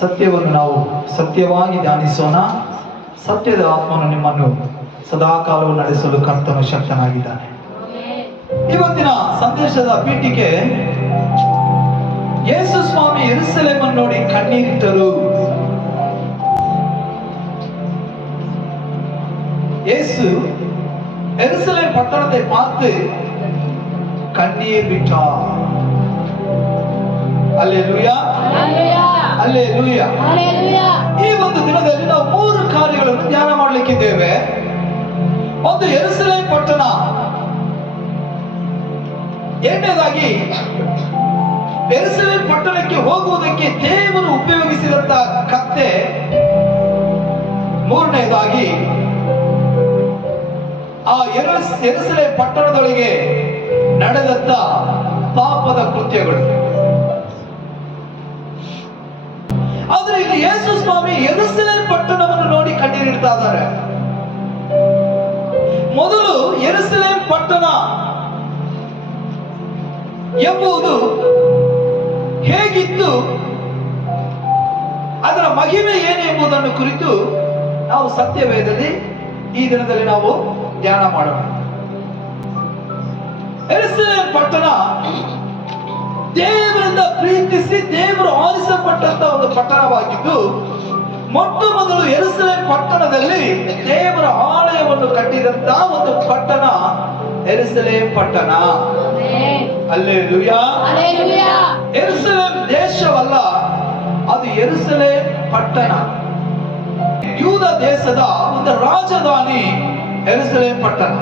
ಸತ್ಯವನ್ನು ನಾವು ಸತ್ಯವಾಗಿ ಧ್ಯಾನಿಸೋಣ. ಸತ್ಯದ ಆತ್ಮನು ನಿಮ್ಮನ್ನು ಸದಾಕಾಲವು ನಡೆಸಲು ಕರ್ತನು ಶಕ್ತನಾಗಿದ್ದಾನೆ. ಇವತ್ತಿನ ಸಂದೇಶದ ಪೀಠಿಕೆ, ಯೇಸು ಸ್ವಾಮಿ ಯೆರೂಸಲೇಮನ್ನು ನೋಡಿ ಕಣ್ಣೀರಿಟ್ಟರು. ಯೇಸು ಯೆರೂಸಲೇಮ್ பட்டணத்தை பார்த்து கண்ணீர் விட்டார். அல்லேலூயா, அல்லೇಲೂಯಾ, அல்லೇಲೂಯಾ. ಈ ಒಂದು ದಿನದಲ್ಲಿ ನಾವು 3 ಕಾರ್ಯಗಳನ್ನು ಧ್ಯಾನ ಮಾಡಲಿಕ್ಕಿದ್ದೇವೆ. ಒಂದು, ಯೆರೂಸಲೇಮ್ ಪಟ್ಟಣ. ಎರಡನೇದಾಗಿ, ಯೆರೂಸಲೇಮ್ ಪಟ್ಟಣಕ್ಕೆ ಹೋಗುವುದಕ್ಕೆ ದೇವರು ಉಪಯೋಗಿಸಿದಂತ ಕತ್ತೆ. ಮೂರನೇದಾಗಿ, ಆ ಯೆರೂಸಲೇಮ್ ಪಟ್ಟಣದೊಳಗೆ ನಡೆದಂತ ಪಾಪದ ಕೃತ್ಯಗಳು. ಆದ್ರೆ ಇಲ್ಲಿ ಯೇಸು ಸ್ವಾಮಿ ಯೆರೂಸಲೇಮ್ ಪಟ್ಟಣವನ್ನು ನೋಡಿ ಕಣ್ಣೀರಿಡ್ತಾ ಇದ್ದಾರೆ. ಮೊದಲು ಯೆರೂಸಲೇಮ್ ಪಟ್ಟಣ ಎಂಬುದು ಹೇಗಿತ್ತು, ಅದರ ಮಹಿಮೆ ಏನು ಎಂಬುದನ್ನು ಕುರಿತು ನಾವು ಸತ್ಯವೇದದಲ್ಲಿ ಈ ದಿನದಲ್ಲಿ ನಾವು ಧ್ಯಾನ ಮಾಡೋಣ. ಯೆರೂಸಲೇಮ್ ಪಟ್ಟಣ ದೇವರಿಂದ ಪ್ರೀತಿಸಿ ದೇವರು ಆರಿಸಲ್ಪಟ್ಟಂತ ಒಂದು ಪಟ್ಟಣವಾಗಿದ್ದು, ಮೊಟ್ಟ ಮೊದಲು ಯೆರೂಸಲೇಮ್ ಪಟ್ಟಣದಲ್ಲಿ ದೇವರ ಆಲಯವನ್ನು ಕಟ್ಟಿದಂತ ಒಂದು ಪಟ್ಟಣ ಯೆರೂಸಲೇಮ್ ಪಟ್ಟಣ. அல்லேலூயா, அல்லேಲೂಯಾ. ಯೆರೂಸಲೇಮ್ ದೇಶವಲ್ಲ, ಅದು ಯೆರೂಸಲೇಮ್ ಪಟ್ಟಣ. ಯೂದ ದೇಶದ ಒಂದು ರಾಜಧಾನಿ ಯೆರೂಸಲೇಮ್ ಪಟ್ಟಣ.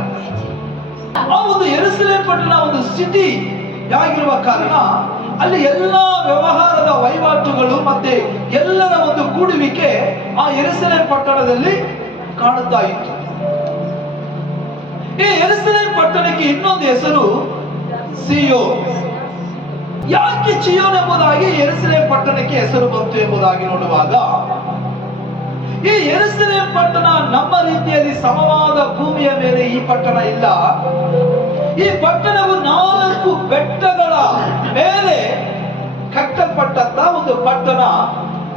ಆ ಒಂದು ಯೆರೂಸಲೇಮ್ ಪಟ್ಟಣ ಒಂದು ಸಿಟಿ ಆಗಿರುವ ಕಾರಣ ಅಲ್ಲಿ ಎಲ್ಲ ವ್ಯವಹಾರದ ವಹಿವಾಟುಗಳು ಮತ್ತೆ ಎಲ್ಲರ ಒಂದು ಕೂಡುವಿಕೆ ಆ ಯೆರೂಸಲೇಮ್ ಪಟ್ಟಣದಲ್ಲಿ ಕಾಣುತ್ತಾ ಇತ್ತು. ಈ ಯೆರೂಸಲೇಮ್ ಪಟ್ಟಣಕ್ಕೆ ಇನ್ನೊಂದು ಹೆಸರು ಸಿಯೋನ್. ಯಾಕೆ ಸಿಯೋನ್ ಎಂಬುದಾಗಿ ಯೆರೂಸಲೇಮ್ ಪಟ್ಟಣಕ್ಕೆ ಹೆಸರು ಬಂತು ಎಂಬುದಾಗಿ ನೋಡುವಾಗ, ಈ ಯೆರೂಸಲೇಮ್ ಪಟ್ಟಣ ನಮ್ಮ ರೀತಿಯಲ್ಲಿ ಸಮವಾದ ಭೂಮಿಯ ಮೇಲೆ ಈ ಪಟ್ಟಣ ಇಲ್ಲ. ಈ ಪಟ್ಟಣವು 4 ಬೆಟ್ಟಗಳ ಮೇಲೆ ಕಟ್ಟಲ್ಪಟ್ಟಂತ ಒಂದು ಪಟ್ಟಣ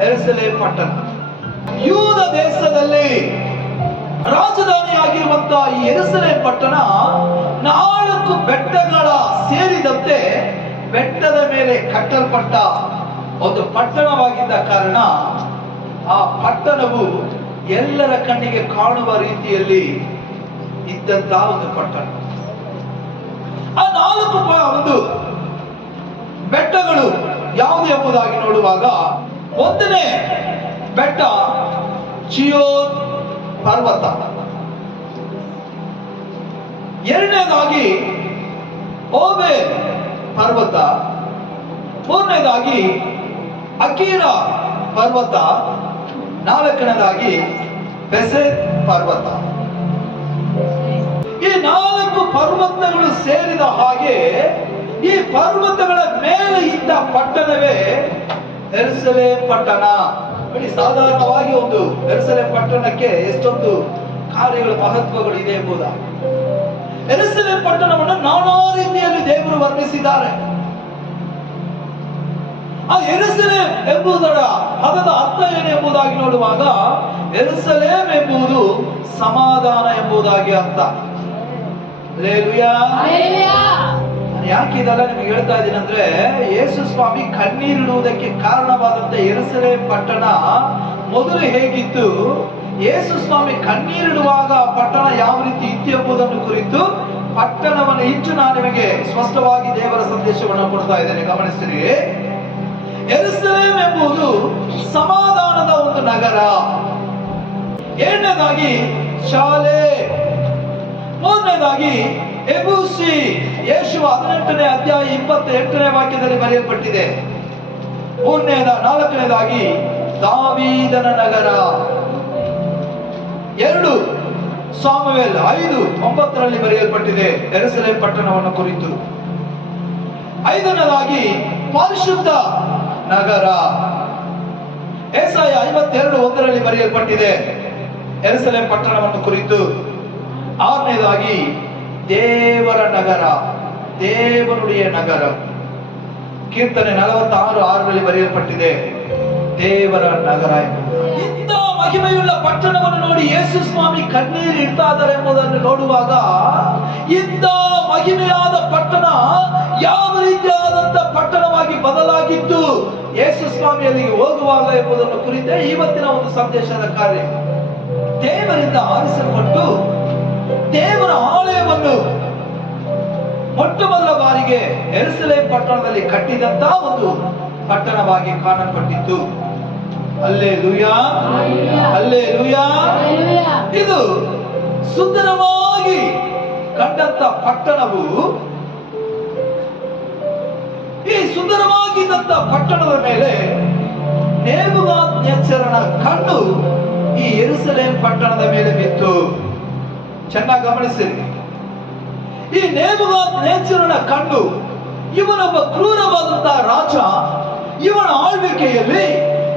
ಯೆರೂಸಲೇಮ್ ಪಟ್ಟಣ. ಯೂದ ದೇಶದಲ್ಲಿ ರಾಜಧಾನಿ ಆಗಿರುವಂತಹ ಈ ಯೆರೂಸಲೇಮ್ ಪಟ್ಟಣ 4 ಬೆಟ್ಟಗಳ ಸೇರಿದಂತೆ ಬೆಟ್ಟದ ಮೇಲೆ ಕಟ್ಟಲ್ಪಟ್ಟ ಒಂದು ಪಟ್ಟಣವಾಗಿದ್ದ ಕಾರಣ ಆ ಪಟ್ಟಣವು ಎಲ್ಲರ ಕಣ್ಣಿಗೆ ಕಾಣುವ ರೀತಿಯಲ್ಲಿ ಇದ್ದಂತ ಒಂದು ಪಟ್ಟಣ. ಆ 4 ಒಂದು ಬೆಟ್ಟಗಳು ಯಾವುದು ಎಂಬುದಾಗಿ ನೋಡುವಾಗ, ಒಂದನೇ ಬೆಟ್ಟ ಚಿಯೋನ್ ಪರ್ವತ, ಎರಡನೇದಾಗಿ ಓಬೇಲ್ ಪರ್ವತ, ಮೂರನೇದಾಗಿ ಅಕೀರ ಪರ್ವತ, ನಾಲ್ಕನೇದಾಗಿ ಬೆಸೆತ್ ಪರ್ವತ. ಈ 4 ಪರ್ವತಗಳು ಸೇರಿದ ಹಾಗೆ ಈ ಪರ್ವತಗಳ ಮೇಲೆ ಇದ್ದ ಪಟ್ಟಣವೇ ಯೆರೂಸಲೇಮ್ ಪಟ್ಟಣ. ಸಾಧಾರಣವಾಗಿ ಒಂದು ಯೆರೂಸಲೇಮ್ ಪಟ್ಟಣಕ್ಕೆ ಎಷ್ಟೊಂದು ಕಾರ್ಯಗಳು ಮಹತ್ವಗಳು ಇದೆ ಎಂಬುದಾಗಿ ಯೆರೂಸಲೇಮ್ ಪಟ್ಟಣವನ್ನು ನಾನಾ ರೀತಿಯಲ್ಲಿ ದೇವರು ವರ್ಣಿಸಿದ್ದಾರೆ. ಆ ಯೆರೂಸಲೇಮ್ ಎಂಬುದರ ಪದದ ಅರ್ಥ ಏನು ಎಂಬುದಾಗಿ ನೋಡುವಾಗ, ಯೆರೂಸಲೇಮ್ ಎಂಬುದು ಸಮಾಧಾನ ಎಂಬುದಾಗಿ ಅರ್ಥ. Hallelujah, hallelujah. ಯಾಕೆ ಇದೆಲ್ಲ ನಿಮಗೆ ಹೇಳ್ತಾ ಇದ್ದೀನಿ ಅಂದ್ರೆ, ಯೇಸು ಸ್ವಾಮಿ ಕಣ್ಣೀರಿಡುವುದಕ್ಕೆ ಕಾರಣವಾದಂತ ಯೆರೂಸಲೇಮ್ ಪಟ್ಟಣ ಮೊದಲು ಹೇಗಿತ್ತು, ಯೇಸು ಸ್ವಾಮಿ ಕಣ್ಣೀರಿಡುವಾಗ ಪಟ್ಟಣ ಯಾವ ರೀತಿ ಇತ್ತು ಎಂಬುದನ್ನು ಕುರಿತು ಪಟ್ಟಣವನ್ನು ಹೆಚ್ಚು ನಾನು ನಿಮಗೆ ಸ್ಪಷ್ಟವಾಗಿ ದೇವರ ಸಂದೇಶವನ್ನು ಕೊಡ್ತಾ ಇದ್ದೇನೆ, ಗಮನಿಸಿರಿ. ಯೆರೂಸಲೇಮ್ ಎಂಬುದು ಸಮಾಧಾನದ ಒಂದು ನಗರ. ಎರಡನೇದಾಗಿ ಶಾಲೆ, ಮೂರನೇದಾಗಿ ಎಬೂಸಿ. ಯೇಷುವ 18ನೇ ಅಧ್ಯಾಯ 28ನೇ ವಾಕ್ಯದಲ್ಲಿ ಬರೆಯಲ್ಪಟ್ಟಿದೆ. ನಾಲ್ಕನೇದಾಗಿ ದಾವೀದನ ನಗರ. 2 ಸಾಮುವೇಲ್ 5:9 ಬರೆಯಲ್ಪಟ್ಟಿದೆ ಯೆರೂಸಲೇಮ್ ಪಟ್ಟಣವನ್ನು ಕುರಿತು. 5ನೇದಾಗಿ ಪರಿಶುದ್ಧ ನಗರ. ಯೆಶಾಯ 52:1 ಬರೆಯಲ್ಪಟ್ಟಿದೆ ಯೆರೂಸಲೇಮ್ ಪಟ್ಟಣವನ್ನು ಕುರಿತು. ಆರನೇದಾಗಿ ದೇವರ ನಗರ, ದೇವನುಡಿಯ ನಗರ. ಕೀರ್ತನೆ 46:6 ಬರೆಯಲ್ಪಟ್ಟಿದೆ ದೇವರ ನಗರ. ಇಂಥ ಮಹಿಮೆಯುಳ್ಳ ಪಟ್ಟಣವನ್ನು ನೋಡಿ ಯೇಸು ಸ್ವಾಮಿ ಕಣ್ಣೀರು ಇಡ್ತಾ ಇದ್ದಾರೆ ಎಂಬುದನ್ನು ನೋಡುವಾಗ, ಇಂಥ ಮಹಿಮೆಯಾದ ಪಟ್ಟಣ ಯಾವ ರೀತಿಯಾದಂತ ಪಟ್ಟಣವಾಗಿ ಬದಲಾಗಿದ್ದು ಯೇಸು ಸ್ವಾಮಿ ಅಲ್ಲಿಗೆ ಹೋಗುವಾಗ ಎಂಬುದನ್ನು ಕುರಿತೇ ಇವತ್ತಿನ ಒಂದು ಸಂದೇಶದ ಕಾರ್ಯ. ದೇವರಿಂದ ಆರಿಸಲ್ಪಟ್ಟು ದೇವರ ಆಲಯವನ್ನು ಮೊಟ್ಟ ಮೊದಲ ಬಾರಿಗೆ ಯೆರೂಸಲೇಮ್ ಪಟ್ಟಣದಲ್ಲಿ ಕಟ್ಟಿದಂತ ಒಂದು ಪಟ್ಟಣವಾಗಿ ಕಾಣಲ್ಪಟ್ಟಿತ್ತು. Hallelujah, hallelujah. ಇದು ಸುಂದರವಾಗಿ ಕಂಡಂತ ಪಟ್ಟಣವು, ಈ ಸುಂದರವಾಗಿದ್ದಂತ ಪಟ್ಟಣದ ಮೇಲೆ ನೆಬೂಕದ್ನೆಚ್ಚರನ ಕಣ್ಣು ಈ ಯೆರೂಸಲೇಮ್ ಪಟ್ಟಣದ ಮೇಲೆ ಬಿತ್ತು. ಚೆನ್ನಾಗಿ ಗಮನಿಸಿರಿ. ಈ ನೆಬೂಕದ್ನೆಚ್ಚರನ ಕಣ್ಣು, ಇವನೊಬ್ಬ ಕ್ರೂರವಾದಂತಹ ರಾಜ, ಇವನ ಆಳ್ವಿಕೆಯಲ್ಲಿ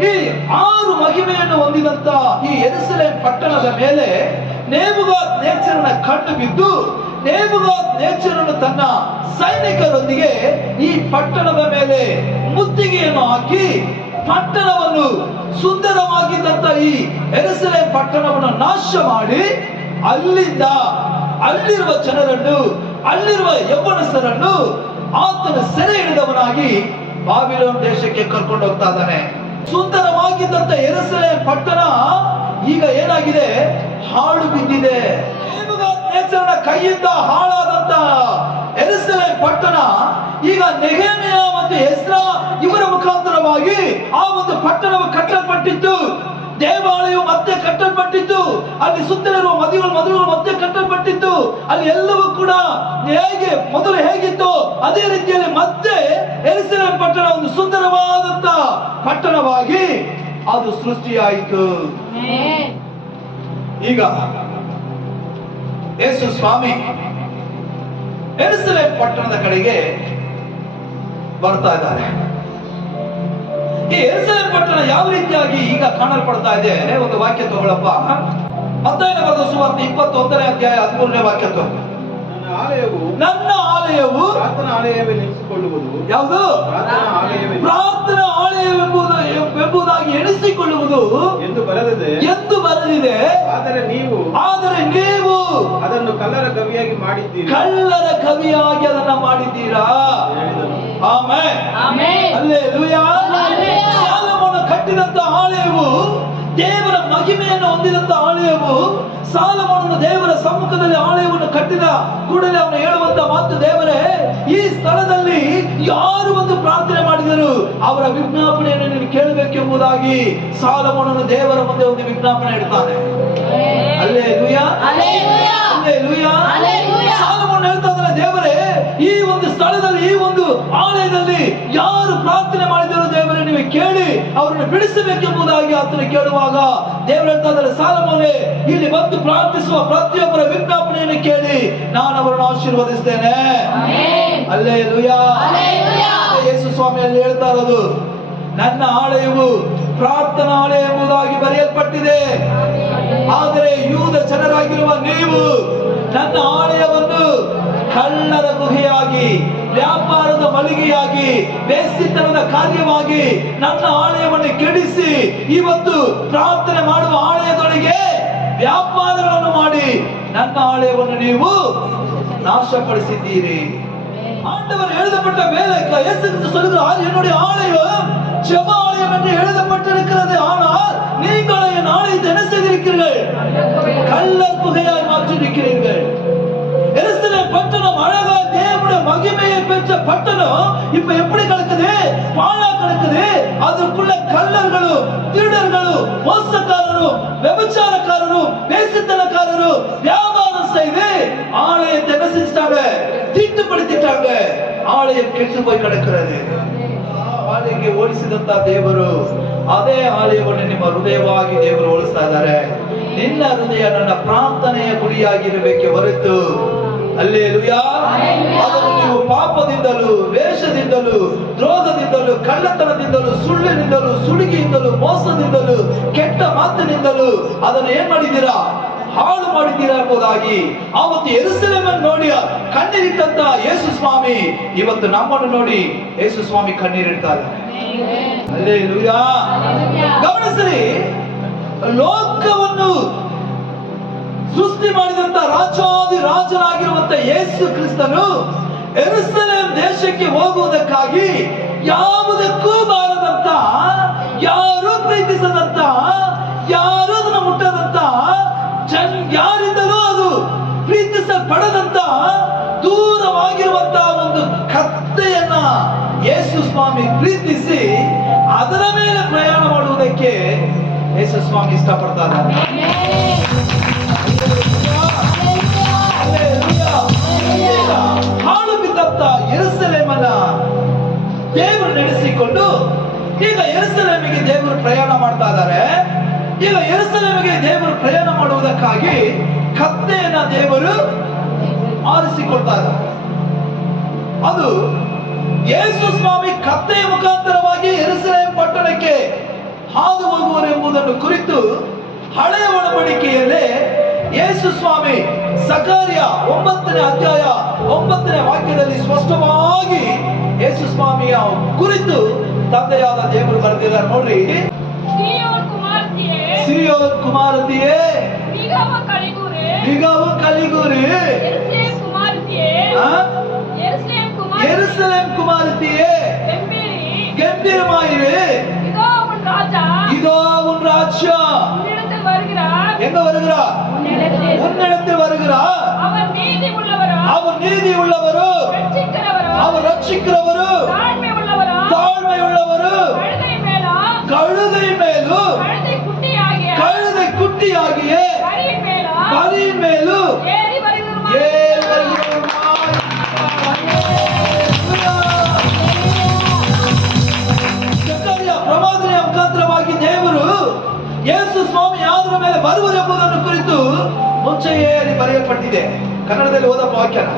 ಈ 6 ಮಹಿಮೆಯನ್ನು ಹೊಂದಿದಂತ ಈ ಯೆರೂಸಲೇಮ್ ಪಟ್ಟಣದ ಮೇಲೆ ನೆಬೂಕದ್ನೆಚ್ಚರನ ಕಣ್ಣು ಬಿದ್ದು, ನೆಬೂಕದ್ನೆಚ್ಚರನು ತನ್ನ ಸೈನಿಕರೊಂದಿಗೆ ಈ ಪಟ್ಟಣದ ಮೇಲೆ ಮುತ್ತಿಗೆಯನ್ನು ಹಾಕಿ ಪಟ್ಟಣವನ್ನು, ಸುಂದರವಾಗಿದ್ದಂತ ಈ ಯೆರೂಸಲೇಮ್ ಪಟ್ಟಣವನ್ನು ನಾಶ ಮಾಡಿ ಅಲ್ಲಿರುವ ಜನರನ್ನು, ಅಲ್ಲಿರುವ ಯೌವನಸ್ಥರನ್ನು ಆತನ ಸೆರೆ ಹಿಡಿದವನಾಗಿ ಬಾಬಿಲೋನ್ ದೇಶಕ್ಕೆ ಕರ್ಕೊಂಡು ಹೋಗ್ತಾ ಇದ್ದಾನೆ. ಸುಂದರವಾಗಿದ್ದಂತ ಯೆರೂಸಲೇಮ್ ಪಟ್ಟಣ ಈಗ ಏನಾಗಿದೆ? ಹಾಳು ಬಿದ್ದಿದೆ. ನೆಬೂಕದ್ನೆಚ್ಚರನ ಕೈಯಿಂದ ಹಾಳಾದಂತ ಯೆರೂಸಲೇಮ್ ಪಟ್ಟಣ ಈಗ ನೆಹೆಮೀಯ ಮತ್ತು ಎಜ್ರ ಇವರ ಮುಖಾಂತರವಾಗಿ ಆ ಒಂದು ಪಟ್ಟಣವು ಕಟ್ಟಲ್ಪಟ್ಟಿತ್ತು. ದೇವಾಲಯವು ಮತ್ತೆ ಕಟ್ಟಲ್ಪಟ್ಟಿತ್ತು. ಅಲ್ಲಿ ಸುತ್ತಲಿರುವ ಮದುವೆಗಳು ಮತ್ತೆ ಕಟ್ಟಲ್ಪಟ್ಟಿತ್ತು. ಅಲ್ಲಿ ಎಲ್ಲವೂ ಕೂಡ ಮೊದಲು ಹೇಗಿತ್ತು ಅದೇ ರೀತಿಯಲ್ಲಿ ಮತ್ತೆ ಯೆರೂಸಲೇಮ್ ಪಟ್ಟಣ ಒಂದು ಸುಂದರವಾದಂತ ಪಟ್ಟಣವಾಗಿ ಅದು ಸೃಷ್ಟಿಯಾಯಿತು. ಈಗ ಯೇಸು ಸ್ವಾಮಿ ಯೆರೂಸಲೇಮ್ ಪಟ್ಟಣದ ಕಡೆಗೆ ಬರ್ತಾ ಇದ್ದಾರೆ. ಈ ಯೆರೂಸಲೇಮ್ ಪಟ್ಟಣ ಯಾವ ರೀತಿಯಾಗಿ ಈಗ ಕಾಣಲ್ಪಡ್ತಾ ಇದೆ? ಒಂದು ವಾಕ್ಯ ತಗೊಳ್ಳಪ್ಪ. ಮತ್ತಾಯನ ಬರೆದ ಸುವಾರ್ತೆ 21ನೇ ಅಧ್ಯಾಯ 13ನೇ ವಾಕ್ಯ ತಗೋ. ನನ್ನ ಆಲಯವು ಪ್ರಾರ್ಥನಾ ಆಲಯವೆನಿಸಿಕೊಳ್ಳುವುದು. ಯಾವುದು? ಪ್ರಾರ್ಥನಾ ಆಲಯವೆಂಬುದಾಗಿ ಎಣಿಸಿಕೊಳ್ಳುವುದು ಎಂದು ಬರೆದಿದೆ. ಆದರೆ ನೀವು ಅದನ್ನು ಕಲ್ಲರ ಕವಿಯಾಗಿ ಮಾಡಿದ್ದೀರಿ. ಕಲ್ಲರ ಕವಿಯಾಗಿ ಅದನ್ನ ಮಾಡಿದ್ದೀರಾ. Amen, hallelujah. ಸಾಲೋಮೋನ ಕಟ್ಟಿದಂತ ಆಲಯವು, ದೇವರ ಮಹಿಮೆಯನ್ನು ಹೊಂದಿದಂತ ಆಲಯವು, ಸಾಲೋಮೋನನು ದೇವರ ಸಮ್ಮುಖದಲ್ಲಿ ಆಲಯವನ್ನು ಕಟ್ಟಿದ ಕೂಡಲೇ ಅವನು ಹೇಳುವಂತ ಮಾತು, ದೇವರೇ, ಈ ಸ್ಥಳದಲ್ಲಿ ಯಾರು ಒಂದು ಪ್ರಾರ್ಥನೆ ಮಾಡಿದರು ಅವರ ವಿಜ್ಞಾಪನೆಯನ್ನು ನೀನು ಕೇಳಬೇಕೆಂಬುದಾಗಿ ಸಾಲೋಮೋನನು ದೇವರ ಮುಂದೆ ಒಂದು ವಿಜ್ಞಾಪನೆ ಇಡ್ತಾನೆ. Hallelujah, hallelujah. ಸಾಲೋಮೋನ ಹೇಳ್ತಾ ಇದ್ದಾನೆ, ದೇವರೇ, ಈ ಒಂದು ಸ್ಥಳದಲ್ಲಿ, ಈ ಒಂದು ಆಲಯದಲ್ಲಿ ಯಾರು ಪ್ರಾರ್ಥನೆ ಮಾಡಿದರು ದೇವರೇ, ನೀವು ಕೇಳಿ ಅವರನ್ನು ಬಿಡಿಸಬೇಕೆಂಬುದಾಗಿ ಆತನು ಕೇಳುವಾಗ ದೇವರು ಹೇಳ್ತಾ ಇದ್ದಾರೆ, ಸಾಲೋಮೋನೇ, ಇಲ್ಲಿ ಬಂದು ಪ್ರಾರ್ಥಿಸುವ ಪ್ರತಿಯೊಬ್ಬರ ವಿಜ್ಞಾಪನೆಯನ್ನು ಕೇಳಿ ನಾನು ಅವರನ್ನು ಆಶೀರ್ವದಿಸ್ತೇನೆ. ಹಲ್ಲೆಲೂಯಾ. ಯೇಸು ಸ್ವಾಮಿ ಅಲ್ಲಿ ಹೇಳ್ತಾ ಇರೋದು, ನನ್ನ ಆಲಯವು ಪ್ರಾರ್ಥನಾ ಆಲಯ ಎಂಬುದಾಗಿ ಬರೆಯಲ್ಪಟ್ಟಿದೆ. ಆದರೆ ಯೂದ ಜನರಾಗಿರುವ ನೀವು ನನ್ನ ಆಲಯವನ್ನು ಕಳ್ಳರ ಗುಹೆಯಾಗಿ, ವ್ಯಾಪಾರದ ಮಳಿಗೆಯಾಗಿ, ಬೇಸಿತನದ ಕಾರ್ಯವಾಗಿ ನನ್ನ ಆಲಯವನ್ನು ಕೆಡಿಸಿ ಇವತ್ತು ಪ್ರಾರ್ಥನೆ ಮಾಡುವ ಆಲಯದೊಳಗೆ ವ್ಯಾಪಾರಗಳನ್ನು ಮಾಡಿ ನನ್ನ ಆಲಯವನ್ನು ನೀವು ನಾಶಪಡಿಸಿದ್ದೀರಿ. ஆண்டவர் எழுதப்பட்ட வேலை இயேசு சொல்கிறார், என்னுடைய ஆலயம் ஜெப ஆலயம் என்று எழுதப்பட்டிருக்கிறது. ஆனால் நீங்கள் என் ஆலயத்தை என்ன செய்திருக்கிறீர்கள்? கள்ளர் குகையாய் மாற்றியிருக்கிறீர்கள். எருசலேம் பட்டணம் அழகா தேவனுடைய மகிமையை பெற்ற பட்டணம் இப்ப எப்படி கிடக்குது? பாழா கிடக்குது. அதற்குள்ள கள்ளர்களும், திருடர்களும், மோசக்காரரும், விபச்சாரக்காரரும், வேசித்தனக்காரரும் வியாபாரம் செய்து ஆலயத்தை என்ன செஞ்சிட்டாங்க? தீட்டுப்படுத்திட்டாங்க. ಆಲயம் ಕೆಟ್ಟು ಹೋಗಿ கிடக்கிறது. ಆಲಯಕ್ಕೆ ಓಡಿಸಿದಂತ ದೇವರು ಅದೇ ಆಲಯವನ್ನು ನಿಮ್ಮ ಹೃದಯವಾಗಿ ದೇವರು ಓಡಿಸ್ತಾ ಇದ್ದಾರೆ. ನಿನ್ನ ಹೃದಯ ನನ್ನ ಪ್ರಾರ್ಥನೆಯ ಗುರಿಯಾಗಿರಬೇಕೆ ಹೊರತು, ಹಲ್ಲೆಲೂಯಾ, ಅದನ್ನು ನೀವು ಪಾಪದಿಂದಲೂ, ವೇಷದಿಂದಲೂ, ದ್ರೋಹದಿಂದಲೂ, ಕಳ್ಳತನದಿಂದಲೂ, ಸುಳ್ಳಿನಿಂದಲೂ, ಸುಲಿಗೆಯಿಂದಲೂ, ಮೋಸದಿಂದಲೂ, ಕೆಟ್ಟ ಮಾತಿನಿಂದಲೂ ಅದನ್ನು ಏನ್ ಮಾಡಿದ್ದೀರಾ? ಹಾಳು ಮಾಡಿದ್ದೀರಾ ಎಂಬುದಾಗಿ ಆವತ್ತು ಯೆರೂಸಲೇಮನ್ನು ನೋಡಿ ಕಣ್ಣೀರಿಟ್ಟಂತ ಯೇಸು ಸ್ವಾಮಿ ಇವತ್ತು ನಮ್ಮನ್ನು ನೋಡಿ ಯೇಸು ಸ್ವಾಮಿ ಕಣ್ಣೀರಿಡ್ತಾರೆ. ಹಲ್ಲೆಲೂಯಾ. ಗಮನಿಸಿರಿ, ಲೋಕವನ್ನು ಸೃಷ್ಟಿ ಮಾಡಿದಂತ ರಾಜಾದಿ ರಾಜನಾಗಿರುವಂತ ಯೇಸು ಕ್ರಿಸ್ತನು ಯೆರೂಸಲೇಮ್ ದೇಶಕ್ಕೆ ಹೋಗುವುದಕ್ಕಾಗಿ ಯಾವುದಕ್ಕೂ ಬಾರದಂತ, ಯಾರೂ ಪ್ರೀತಿಸದಂತ, ಯಾರೂ ಅದನ್ನು ಮುಟ್ಟದಂತ, ಯಾರಿಂದಲೂ ಅದು ಪ್ರೀತಿಸಲ್ಪಡದಂತ ದೂರವಾಗಿರುವಂತ ಒಂದು ಕತ್ತೆಯನ್ನ ಯೇಸು ಸ್ವಾಮಿ ಪ್ರೀತಿಸಿ ಅದರ ಮೇಲೆ ಪ್ರಯಾಣ ಮಾಡುವುದಕ್ಕೆ ಯೇಸು ಸ್ವಾಮಿ ಇಷ್ಟಪಡ್ತಾರೆ. ಹಾಳು ಬಿದ್ದಂತ ಯೆರೂಸಲೇಮನ್ನ ದೇವರು ನಡೆಸಿಕೊಂಡು ಈಗ ಯೆರೂಸಲೇಮಿಗೆ ದೇವರು ಪ್ರಯಾಣ ಮಾಡ್ತಾ ಇದ್ದಾರೆ. ಈಗ ಯೆರೂಸಲೇಮಿಗೆ ದೇವರು ಪ್ರಯಾಣ ಮಾಡುವುದಕ್ಕಾಗಿ ಕತ್ತೆಯನ್ನ ದೇವರು ಆರಿಸಿಕೊಳ್ತಾ ಇದ್ದಾರೆ. ಅದು ಯೇಸು ಸ್ವಾಮಿ ಕತ್ತೆಯ ಮುಖಾಂತರವಾಗಿ ಯೆರೂಸಲೇಮ್ ಪಟ್ಟಣಕ್ಕೆ ಹಾದು ಹೋಗುವರು ಎಂಬುದನ್ನು ಕುರಿತು ಹಳೆಯ ಒಡಂಬಡಿಕೆಯಲ್ಲೇ ಯೇಸು ಸ್ವಾಮಿ ಸಕಾರ್ಯ 9ನೇ ಅಧ್ಯಾಯ 9ನೇ ವಾಕ್ಯದಲ್ಲಿ ಸ್ಪಷ್ಟವಾಗಿ ಯೇಸು ಸ್ವಾಮಿಯ ಕುರಿತು ತಂದೆಯಾದ ದೇವರು ಬರೆದಿದ್ದಾರೆ. ನೋಡ್ರಿ, ಸಿರಿಯೋನ್ ಕುಮಾರತಿಯೇ, ಬಿಗವು ಕಲಿಗೂರಿ, ಯೆರೂಸಲೇಮ್ ಕುಮಾರತಿಯೇ, ಗಂಭೀರமாயிரு, இதோ உன் ராஜ்யா எங்க வருகிறார்? உன்னிடத்தில் வருகிறார். அவர் நீதி உள்ளவரோ, அவர் ரட்சிக்கிறவரோ, தாழ்மை உள்ளவரோ, கழுதை மேலும் கழுதை குட்டியாகிய பரியின் மேலும் ஏறி வருகிறவருமாய். ಸಕರ್ಯ ಪ್ರವಾದನೆಯ ಮುಖಾಂತರವಾಗಿ ದೇವರು ಯೇಸು ಸ್ವಾಮಿ ಯಾವುದರ ಮೇಲೆ ಬರುವರು ಎಂಬುದನ್ನು ಕುರಿತು ಮುಂಚೆಯೇ ಬರೆಯಲ್ಪಟ್ಟಿದೆ. ಕನ್ನಡದಲ್ಲಿ ಓದಪ್ಪ ವಾಕ್ಯನ.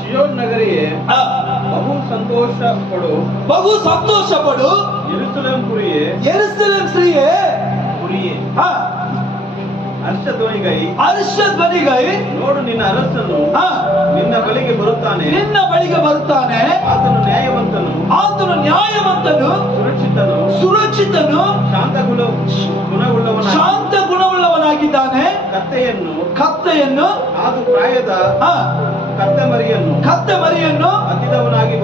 ಸಿಯೋನ್ ನಗರಿಯೇ, ಬಹು ಸಂತೋಷ ಪಡು, ಯೆರೂಸಲೇಮ್ ಪುರಿಯೇ, ಯೆರೂಸಲೇಮ್ ಸ್ತ್ರೀಯೇ, ಪುರಿಯೇ, ಹರ್ಷಧ್ವನಿಗೈ, ನೋಡು ನಿನ್ನ ಅರಸನು ನಿನ್ನ ಬಳಿಗೆ ಬರುತ್ತಾನೆ, ಆತನು ನ್ಯಾಯವಂತನು, ಸುರಕ್ಷಿತನು, ಶಾಂತ ಗುಣವುಳ್ಳವನಾಗಿದ್ದಾನೆ. ಕತ್ತೆಯನ್ನು ಅದು ಪ್ರಾಯದ ಕತ್ತೆ ಮರಿಯನ್ನು ಹತ್ತಿದವನಾಗಿ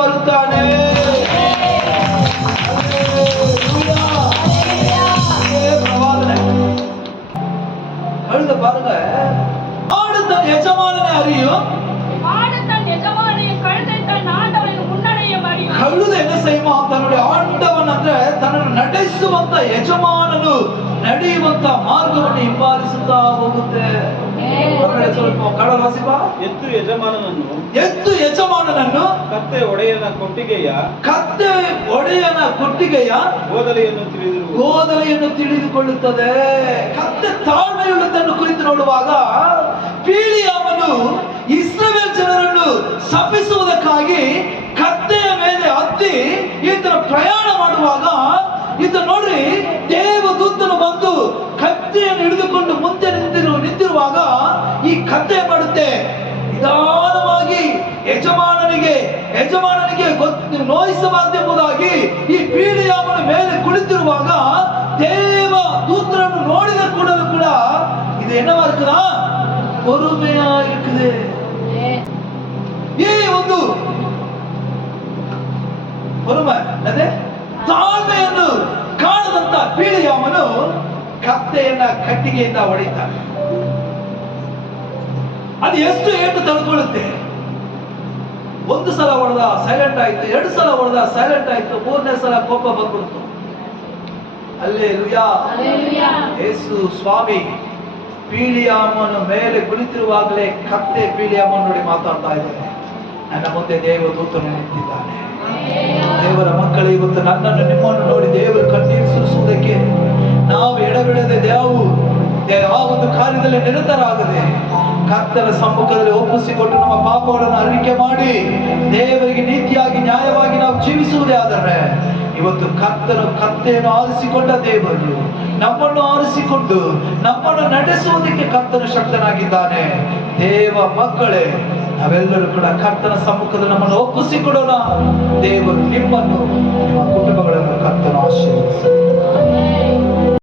ಬರುತ್ತಾನೆ. பாருங்க, ஆடு தன் எஜமானனை அறியும். கழுதை என்ன செய்யுமா? தன்னுடைய ஆண்டவன் ಅಂದ್ರೆ ತನ್ನನ್ನು ನಡೆಸುವಂತ ಯಜಮಾನನು ನಡೆಯುವಂತ ಮಾರ್ಗವನ್ನು ಹಿಂಬಾಲಿಸುತ್ತಾ ಹೋಗುತ್ತೆ. ಸ್ವಲ್ಪ ಕನ್ನಡ ವಾಸಿಪ. ಎತ್ತು ಯಜಮಾನನನ್ನು ಕತ್ತೆ ಒಡೆಯನ ಕೊಟ್ಟಿಗೆಯ ಗೋದಲೆಯನ್ನು ತಿಳಿದುಕೊಳ್ಳುತ್ತದೆ. ಕತ್ತೆ ತಾಳ್ಮೆಯುಳ್ಳದನ್ನು ಕುರಿತು ನೋಡುವಾಗ ಪೀಳಿಯಾಮನು ಇಸ್ರಾಯೇಲ್ ಜನರನ್ನು ಶಪಿಸುವುದಕ್ಕಾಗಿ ಕತ್ತೆಯ ಮೇಲೆ ಹತ್ತಿ ಈತನ ಪ್ರಯಾಣ ಮಾಡುವಾಗ ಇದು ನೋಡ್ರಿ, ದೇವದೂತನು ಬಂದು ಕತ್ತೆಯನ್ನು ಹಿಡಿದುಕೊಂಡು ಮುಂದೆ ನಿಂತಿರುವಾಗ ಈ ಕತ್ತೆ ಮಾಡುತ್ತೆ ನಿಧಾನವಾಗಿ ಯಜಮಾನನಿಗೆ ನೋಯಿಸಬಾರದೆಂಬುದಾಗಿ ಈ ಪೀಳಿಯಾಮನ ಮೇಲೆ ಕುಳಿತಿರುವಾಗ ದೇವ ದೂತರನ್ನು ನೋಡಿದ ಕೂಡಲೂ ಕೂಡ ಇದು என்னவா இருக்குதா? பொறுமையா இருக்குது. ಈ ಒಂದು பொறுமை ಅದೇ ತಾಳ್ಮೆಯನ್ನು ಕಾಣದಂತ ಪೀಳಿಯಾಮನು ಕತ್ತೆಯನ್ನ ಕಟ್ಟಿಗೆಯಿಂದ ಹೊಡಿತಾನೆ. ಅದು ಎಷ್ಟು ಏಟು ತಡ್ಕೊಳ್ಳುತ್ತೆ? ಒಂದು ಸಲ ಹೊಡೆದ ಸೈಲೆಂಟ್ ಆಯ್ತು, 2 ಸಲ ಹೊಡೆದ ಸೈಲೆಂಟ್ ಆಯ್ತು, 3ನೇ ಸಲ ಕೋಪ ಬಂದ್ಬಿಡ್ತು. ಹಲ್ಲೆಲೂಯಾ. ಯೇಸು ಸ್ವಾಮಿ ಪೀಳಿಯಾಮನ ಮೇಲೆ ಕುಳಿತಿರುವಾಗಲೇ ಕತ್ತೆ ಪೀಳಿಯಾಮನ ನೋಡಿ ಮಾತಾಡ್ತಾ ಇದ್ದಾರೆ. ನನ್ನ ಮುಂದೆ ದೇವದೂತನು ನಿಂತಿದ್ದಾನೆ. ದೇವರ ಮಕ್ಕಳು, ಇವತ್ತು ನನ್ನನ್ನು ನಿಮ್ಮನ್ನು ನೋಡಿ ದೇವರು ಕಣ್ಣೀರು ಸುರಿಸುವುದಕ್ಕೆ ನಾವು ಎಡಬಿಡದೆ ಆ ಒಂದು ಕಾರ್ಯದಲ್ಲಿ ನಿರತರಾಗದೆ ಕರ್ತನ ಸಮ್ಮುಖದಲ್ಲಿ ಒಪ್ಪಿಸಿಕೊಟ್ಟು ನಮ್ಮ ಪಾಪಗಳನ್ನು ಅರಿಕೆ ಮಾಡಿ ದೇವರಿಗೆ ನೀತಿಯಾಗಿ ನ್ಯಾಯವಾಗಿ ನಾವು ಜೀವಿಸುವುದೇ ಆದರೆ ಇವತ್ತು ಕತ್ತೆಯನ್ನು ಆರಿಸಿಕೊಂಡ ದೇವರು ನಮ್ಮನ್ನು ಆರಿಸಿಕೊಂಡು ನಮ್ಮನ್ನು ನಡೆಸುವುದಕ್ಕೆ ಕರ್ತನ ಶಕ್ತನಾಗಿದ್ದಾನೆ. ದೇವ ಮಕ್ಕಳೇ, ನಾವೆಲ್ಲರೂ ಕೂಡ ಕರ್ತನ ಸಮ್ಮುಖದಲ್ಲಿ ನಮ್ಮನ್ನು ಒಪ್ಪಿಸಿಕೊಡೋಣ. ದೇವರು ನಿಮ್ಮನ್ನು ನಿಮ್ಮ ಕುಟುಂಬಗಳನ್ನು ಕರ್ತನ ಆಶೀರ್ವದಿಸಲಿ.